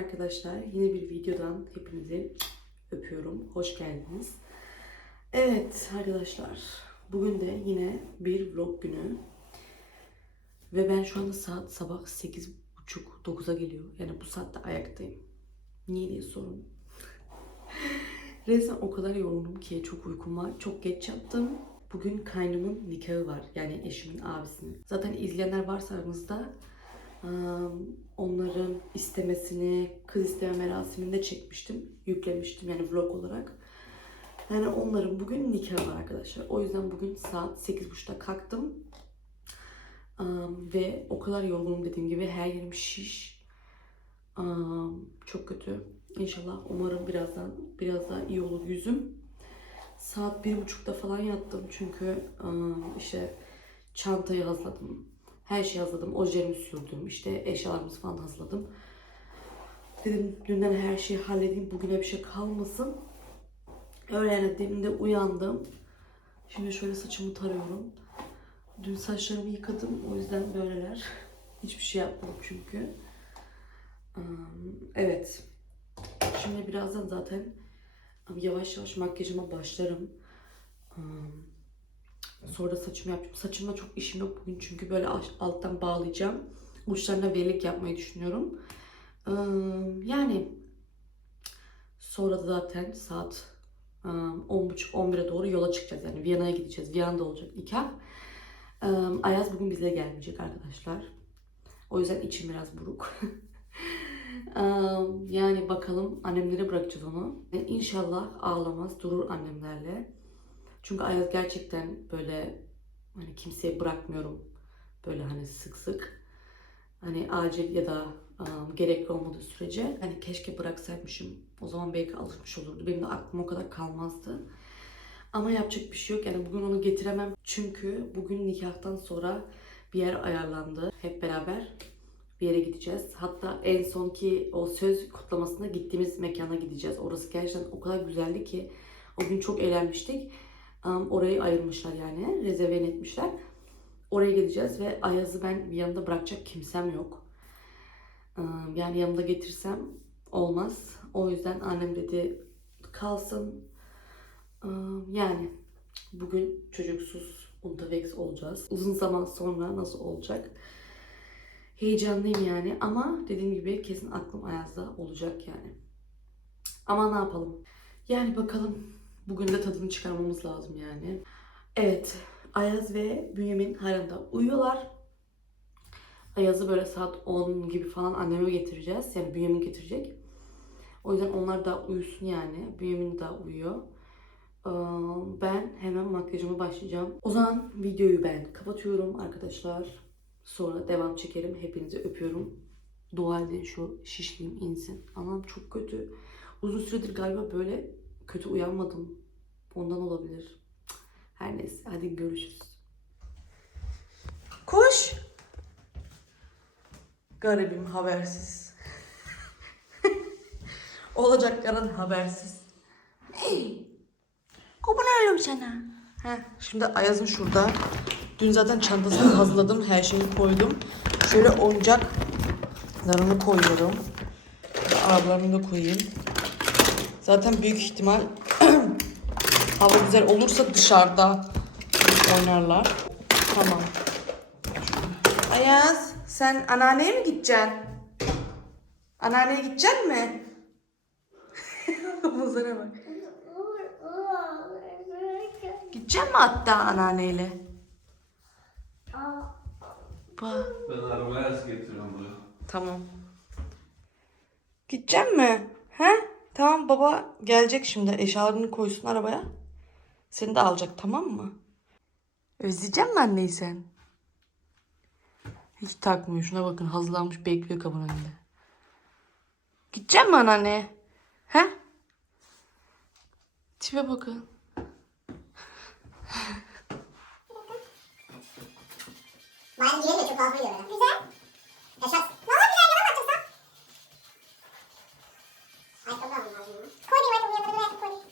arkadaşlar. Yine bir videodan hepinizi öpüyorum. Hoş geldiniz. Evet arkadaşlar. Bugün de yine bir vlog günü. Ve ben şu anda saat sabah 8.30-9'a geliyor. Yani bu saatte ayaktayım. Niye diye sorun. Resmen o kadar yorgunum ki çok uykum var. Çok geç yattım. Bugün kaynımın nikahı var. Yani eşimin abisinin. Zaten izleyenler varsa aramızda Am, onların istemesini, kız isteme merasimini de çekmiştim. Yüklemiştim yani vlog olarak. Yani onların bugün nikahı var arkadaşlar. O yüzden bugün saat 8.30'da kalktım. Ve o kadar yorgunum dediğim gibi her yerim şiş. Çok kötü. İnşallah umarım birazdan biraz daha iyi olur yüzüm. Saat bir buçukta falan yattım çünkü işte çantayı hazırladım. Her şeyi hazırladım. Ojelerimi sürdüm. işte eşyalarımızı falan hazırladım. Dedim dünden her şeyi halledeyim. Bugüne bir şey kalmasın. Öğlen deminde uyandım. Şimdi şöyle saçımı tarıyorum. Dün saçlarımı yıkadım. O yüzden böyleler. Hiçbir şey yapmadım çünkü. Evet. Şimdi birazdan zaten yavaş yavaş makyajıma başlarım. Sonra da saçımı yapacağım. Saçımda çok işim yok bugün çünkü böyle alttan bağlayacağım. Uçlarına velik yapmayı düşünüyorum. Yani sonra da zaten saat e, 10.30-11'e doğru yola çıkacağız. Yani Viyana'ya gideceğiz. Viyana'da olacak nikah. Ayaz bugün bize gelmeyecek arkadaşlar. O yüzden içim biraz buruk. Yani bakalım annemlere bırakacağız onu. Yani İnşallah ağlamaz, durur annemlerle. Çünkü Ayaz gerçekten böyle hani kimseye bırakmıyorum böyle hani sık sık. Hani acil ya da um, gerekli olmadığı sürece hani keşke bıraksaymışım. O zaman belki alışmış olurdu. Benim de aklım o kadar kalmazdı. Ama yapacak bir şey yok. Yani bugün onu getiremem. Çünkü bugün nikahtan sonra bir yer ayarlandı. Hep beraber bir yere gideceğiz. Hatta en sonki o söz kutlamasına gittiğimiz mekana gideceğiz. Orası gerçekten o kadar güzeldi ki o gün çok eğlenmiştik. Um, orayı ayırmışlar yani. Rezerve etmişler. Oraya gideceğiz ve Ayaz'ı ben yanımda bırakacak kimsem yok. Um, yani yanımda getirsem olmaz. O yüzden annem dedi kalsın. Um, yani bugün çocuksuz Untavex olacağız. Uzun zaman sonra nasıl olacak? Heyecanlıyım yani ama dediğim gibi kesin aklım Ayaz'da olacak yani. Ama ne yapalım? Yani bakalım Bugün de tadını çıkarmamız lazım yani. Evet. Ayaz ve Bünyamin hala uyuyorlar. Ayaz'ı böyle saat 10 gibi falan anneme getireceğiz. Yani Bünyamin getirecek. O yüzden onlar da uyusun yani. Bünyamin de uyuyor. Ee, Ben hemen makyajıma başlayacağım. O zaman videoyu ben kapatıyorum arkadaşlar. Sonra devam çekerim. Hepinizi öpüyorum. Dua edin şu şişliğim insin. Anam çok kötü. Uzun süredir galiba böyle kötü uyanmadım. Ondan olabilir. Her neyse hadi görüşürüz. Koş. Garibim habersiz. Olacakların habersiz. Hey. Kurban olurum sana. Heh, şimdi Ayaz'ın şurada. Dün zaten çantasını hazırladım. Her şeyi koydum. Şöyle oyuncaklarını koyuyorum. Arabalarını da koyayım. Zaten büyük ihtimal hava güzel olursa dışarıda oynarlar. Tamam. Ayaz sen anneanneye mi gideceksin? Anneanneye gidecek mi? Muzlara bak. Gidecek mi hatta anneanneyle? Bak. Ben arabaya nasıl getiriyorum buraya? Tamam. Gidecek mi? He? Tamam baba gelecek şimdi. Eşyalarını koysun arabaya. Seni de alacak tamam mı? Özleyecek mi anneyi sen? Hiç takmıyor. Şuna bakın hazırlanmış bekliyor kapının önünde. Gidecek mi anneanneye? He? Tipe bakın. Girelim de çok böyle. Güzel. Yaşat. Valla güzel yalan attın sen. Ayakkabı ya. Koy diyeyim ayakkabı yanına. Koy diyeyim.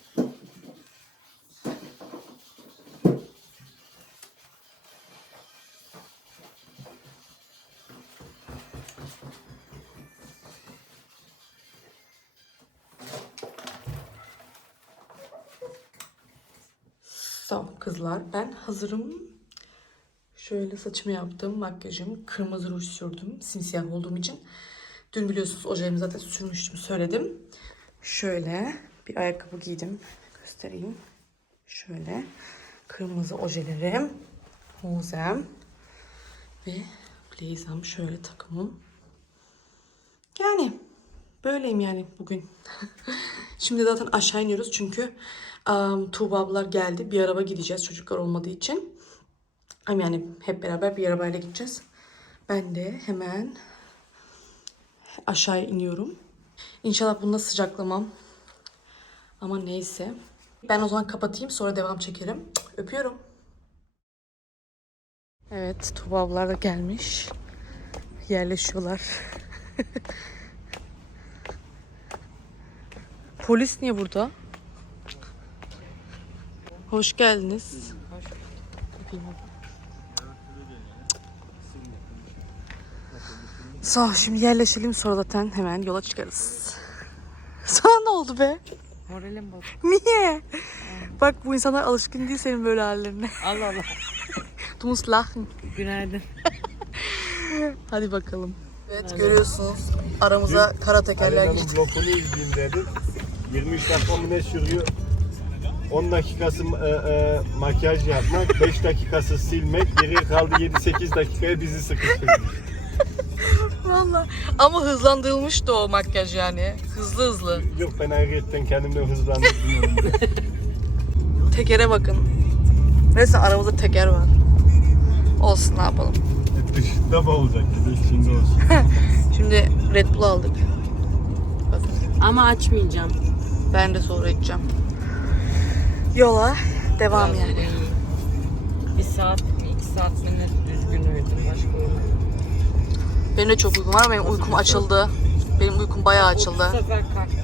So kızlar ben hazırım. Şöyle saçımı yaptım, makyajım, kırmızı ruj sürdüm simsiyah olduğum için. Dün biliyorsunuz ojelerimi zaten sürmüştüm söyledim. Şöyle bir ayakkabı giydim. Göstereyim. Şöyle kırmızı ojelerim, muzem ve blazem şöyle takımım. Yani böyleyim yani bugün. Şimdi zaten aşağı iniyoruz çünkü um, Tuğba ablalar geldi. Bir araba gideceğiz çocuklar olmadığı için. Yani hep beraber bir arabayla gideceğiz. Ben de hemen aşağı iniyorum. İnşallah bunda sıcaklamam. Ama neyse. Ben o zaman kapatayım sonra devam çekerim. Öpüyorum. Evet Tuğba ablalar da gelmiş. Yerleşiyorlar. Polis niye burada? Hoş geldiniz. Sağ ol, şimdi yerleşelim sonra zaten hemen yola çıkarız. Sana ne oldu be? Moralim bozuk. Niye? Bak bu insanlar alışkın değil senin böyle hallerine. Allah Allah. Du musst lachen. Günaydın. Hadi bakalım. Evet görüyorsunuz aramıza kara tekerler Arena'nın geçti. blokunu izleyeyim dedim. 23 dakika mı ne sürüyor? 10 dakikası e, e, makyaj yapmak, 5 dakikası silmek, geriye kaldı 7-8 dakikaya bizi sıkıştırdı. Valla. Ama hızlandırılmıştı o makyaj yani. Hızlı hızlı. Yok ben ayrıyetten kendimle hızlandırdım. Tekere bakın. Resmen aramızda teker var. Olsun ne yapalım. Dışında mı olacak bir de içinde olsun. Şimdi Red Bull aldık. Bakın. Ama açmayacağım. Ben de sonra içeceğim. Yola devam Biraz yani. Bir saat, iki saat ne düzgün uyudum. Başka uyumadım. Benim de çok uykum var. Benim uykum açıldı. Benim uykum bayağı Bu açıldı. sefer kalktım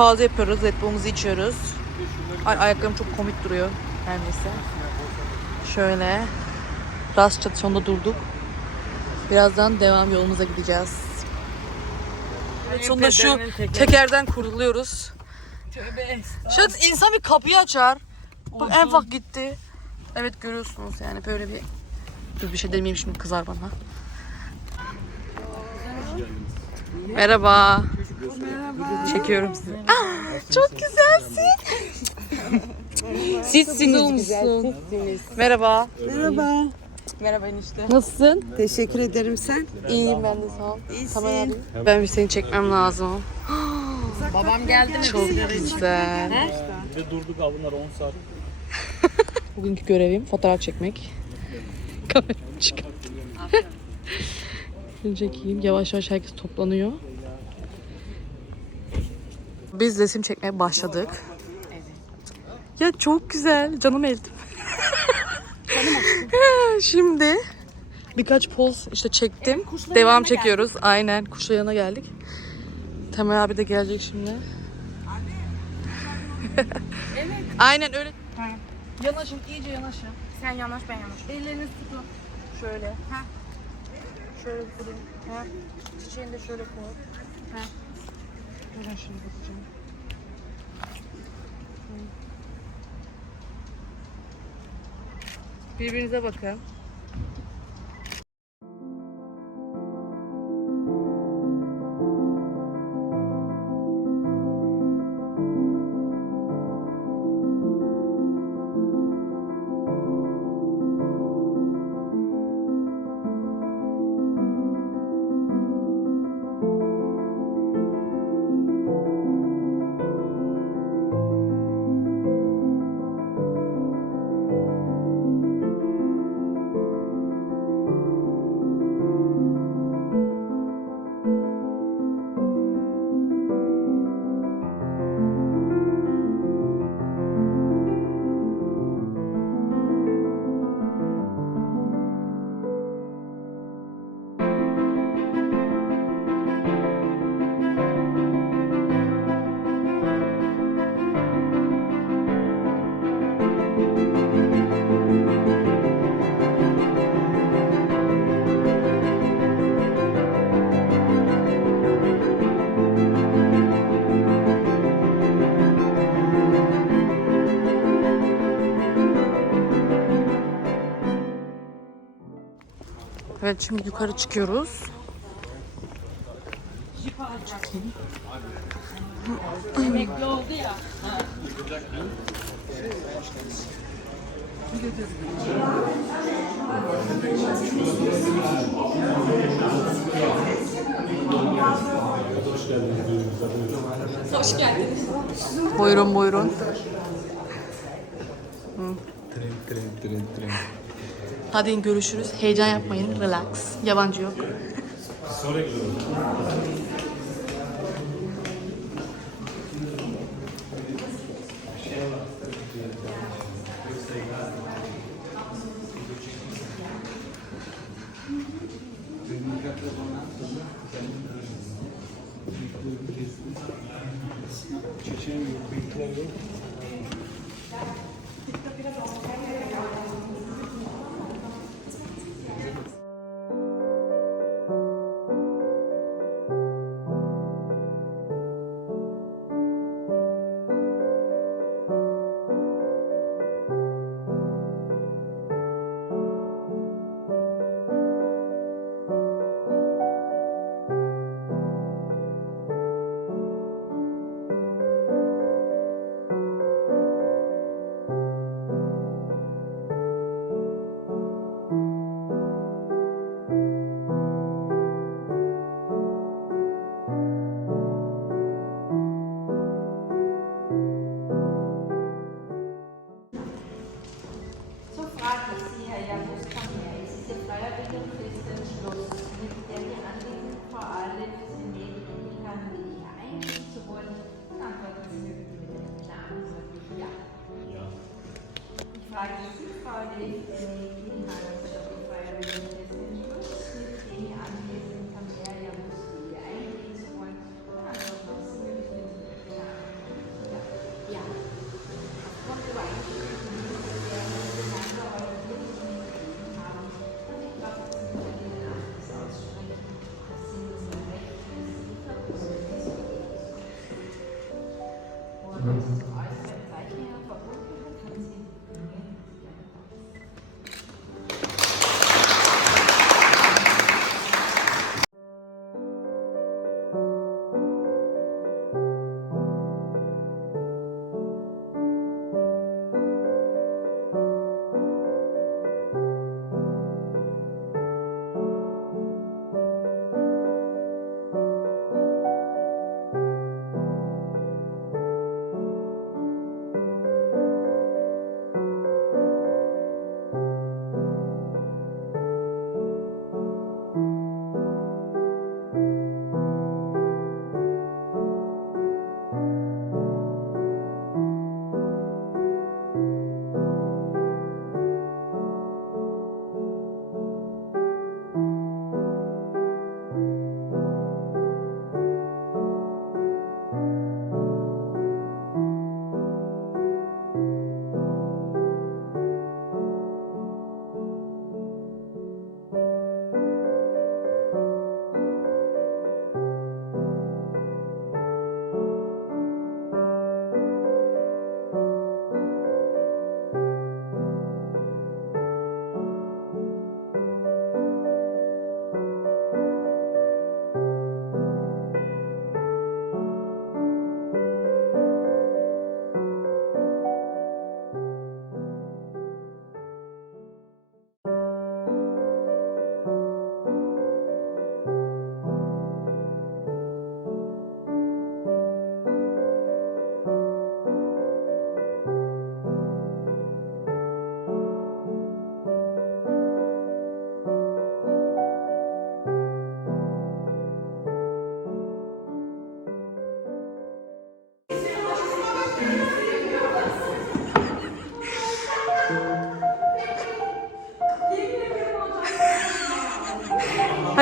Pauza yapıyoruz. Red Bull'umuzu içiyoruz. Ay ayaklarım çok komik duruyor. Her neyse. Şöyle. Rast istasyonda durduk. Birazdan devam yolumuza gideceğiz. Evet, sonunda şu tekerden estağfurullah. Şöyle insan bir kapıyı açar. Bak en ufak gitti. Evet görüyorsunuz yani böyle bir... Dur bir şey demeyeyim şimdi kızar bana. Merhaba. Çekiyorum sizi. Aa, çok güzelsin. Sizsiniz musun? Merhaba. Merhaba. Merhaba enişte. Nasılsın? Teşekkür ederim sen. İyiyim ben de sağ ol. İyisin. Tamam abi. Ben bir seni çekmem lazım. Babam geldi mi? Çok güzel. Ve durduk avunlar 10 saat. Bugünkü görevim fotoğraf çekmek. Kamera çıkar. Şunu çekeyim. Yavaş yavaş herkes toplanıyor. Biz resim çekmeye başladık. Ya çok güzel. Canım eldim. Şimdi birkaç poz işte çektim. Devam çekiyoruz. Aynen. Kuşla yanına geldik. Temel abi de gelecek şimdi. Aynen öyle. Yanaşın, iyice yanaşın. Sen yanaş ben yanaş. Ellerinizi tutun. Şöyle. Ha. Şöyle durun. Ha. Çiçeğini de şöyle koy. Ha. Buradan şimdi bakacağım. Birbirinize bakın. Evet şimdi yukarı çıkıyoruz. Emekli oldu ya. Buyurun buyurun. Hadi görüşürüz. Heyecan yapmayın. Relax. Yabancı yok. So Yes.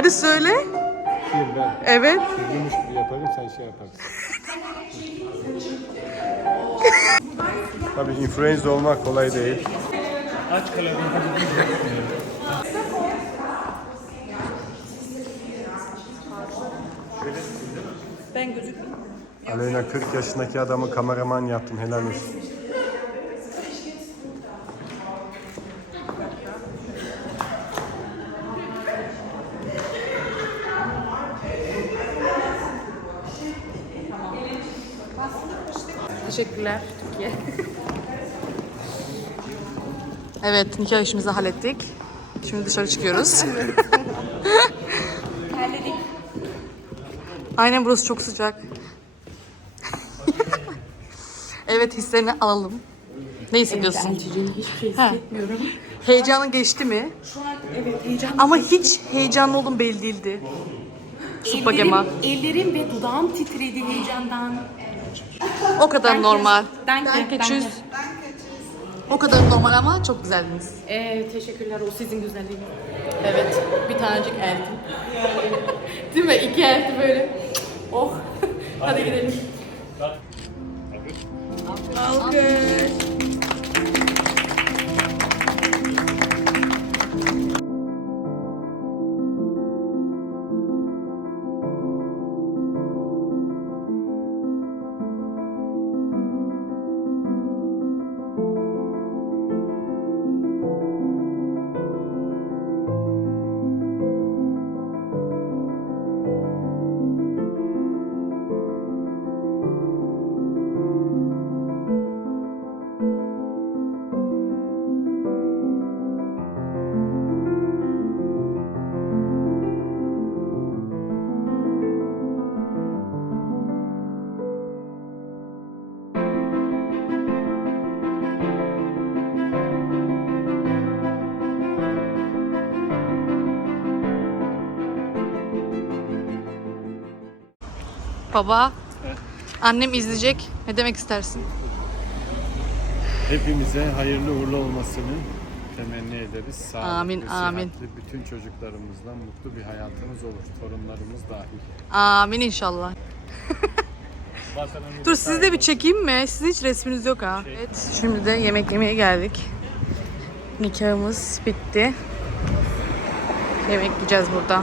Hadi söyle. Şimdi ben Evet. gümüş gibi yaparım sen şey yaparsın. Tabii influencer olmak kolay değil. Aç kalemi. Ben gözükmüyorum. Aleyna 40 yaşındaki adamı kameraman yaptın helal olsun. Teşekkürler Türkiye. Evet nikah işimizi hallettik. Şimdi dışarı çıkıyoruz. Aynen burası çok sıcak. evet hislerini alalım. Ne hissediyorsun? Hiçbir şey Ha. hissetmiyorum. Heyecanın geçti mi? Şu an evet heyecan. Ama hiç heyecanlı olduğum belli değildi. Gema. ellerim ve dudağım titredi heyecandan. O kadar normal. Danke, danke. tschüss. O kadar normal ama çok güzeldiniz. Ee, teşekkürler o sizin güzelliğiniz. Evet, bir tanecik elti. Değil mi? İki elti böyle. Oh. Hadi gidelim. Baba, annem izleyecek. Ne demek istersin? Hepimize hayırlı uğurlu olmasını temenni ederiz. Sağlıklı, Amin, amin. bütün çocuklarımızla mutlu bir hayatımız olur. Torunlarımız dahil. Amin inşallah. Dur sizi de bir çekeyim mi? Sizin hiç resminiz yok ha. Evet, şimdi de yemek yemeye geldik. Nikahımız bitti. Yemek yiyeceğiz burada.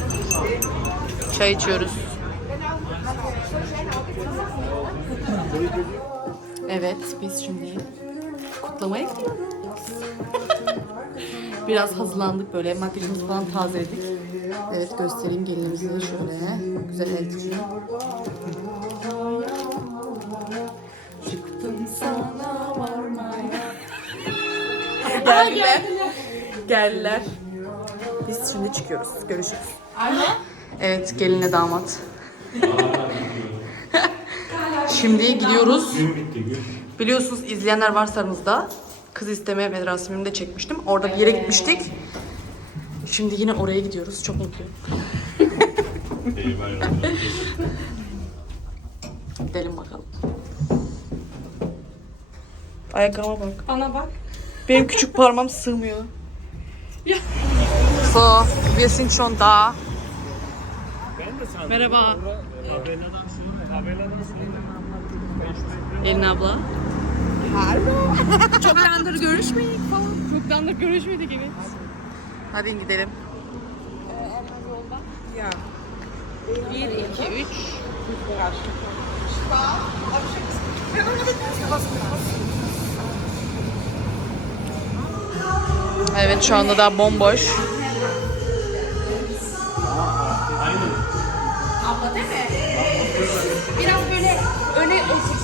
çay içiyoruz. Evet biz şimdi kutlamaya gidiyoruz. Biraz hazırlandık böyle makyajımızı falan tazeledik. Evet göstereyim gelinimizi de şöyle. Güzel eltişim. Çıktım sana varmaya. Geldiler. Geldiler. Biz şimdi çıkıyoruz. Görüşürüz. Evet gelinle damat. Şimdi gidiyoruz. Biliyorsunuz izleyenler varsa aranızda kız isteme merasimini de çekmiştim. Orada bir yere gitmiştik. Şimdi yine oraya gidiyoruz. Çok mutluyum. Gidelim bakalım. Ayakkabıma bak. Bana bak. Benim küçük parmağım sığmıyor. So, wir sind schon da. Merhaba. Elin abla. Çoktandır görüşmedik falan. Çoktandır görüşmedik evet. Hadi gidelim. Ya. 1, 2, 3. Evet şu anda daha bomboş. Biraz böyle öne otur.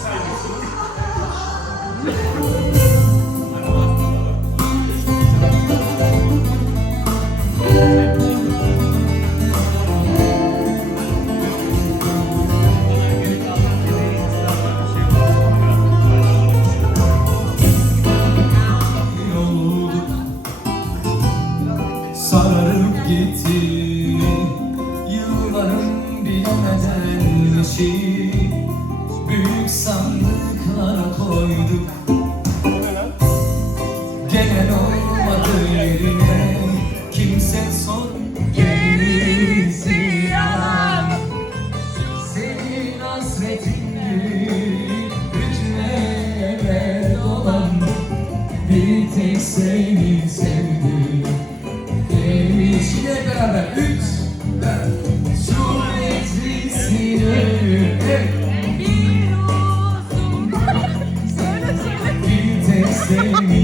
me.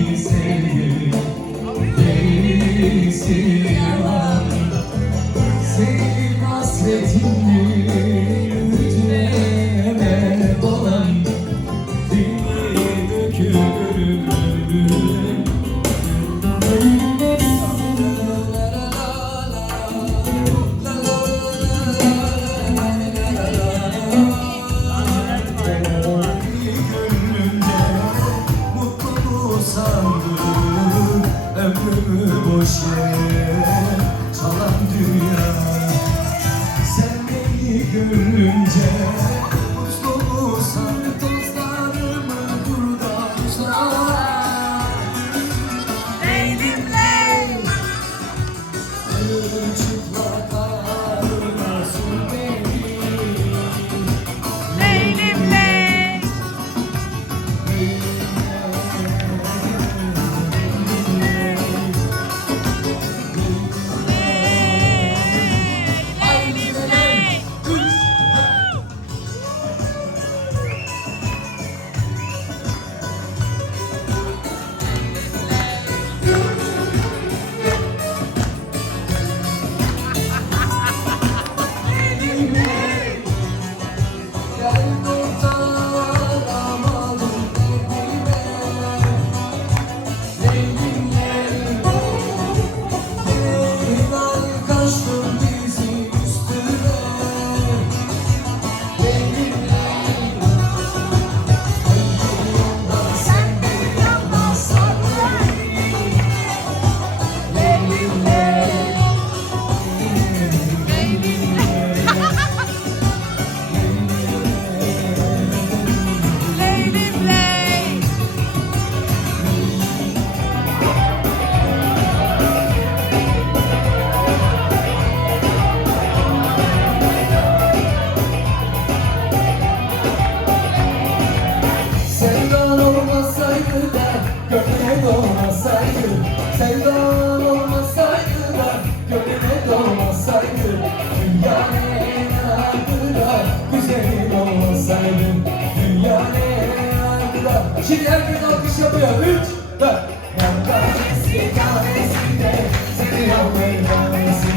dört. Şimdi herkes alkış yapıyor. Üç, dört. Kahvesi kahvesi de seviyorum meyvanesi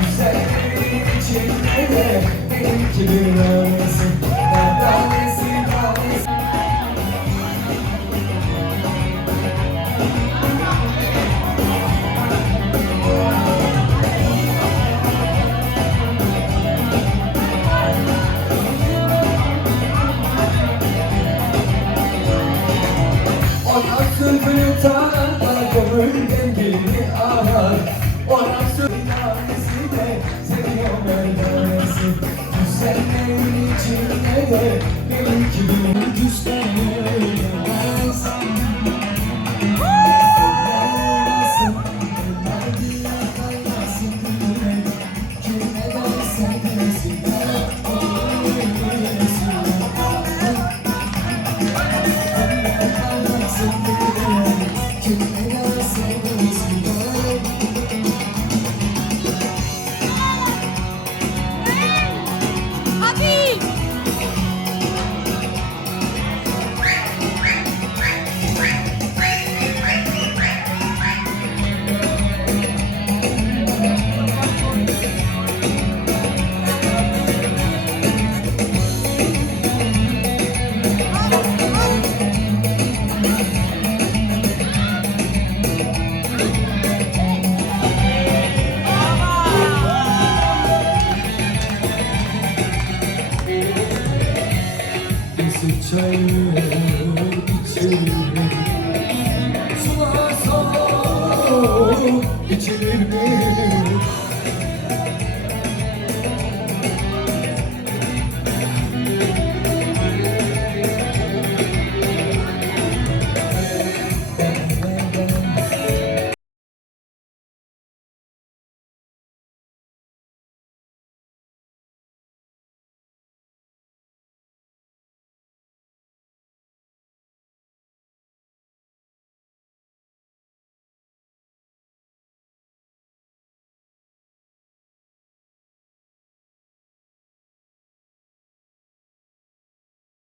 Güzellerin içinde de bir nanesi Sülfünü tarar Gömül kendini arar. Oran sülfünü de Seviyor meydanesi Güzellerin içinde de Benim kimim Say, say.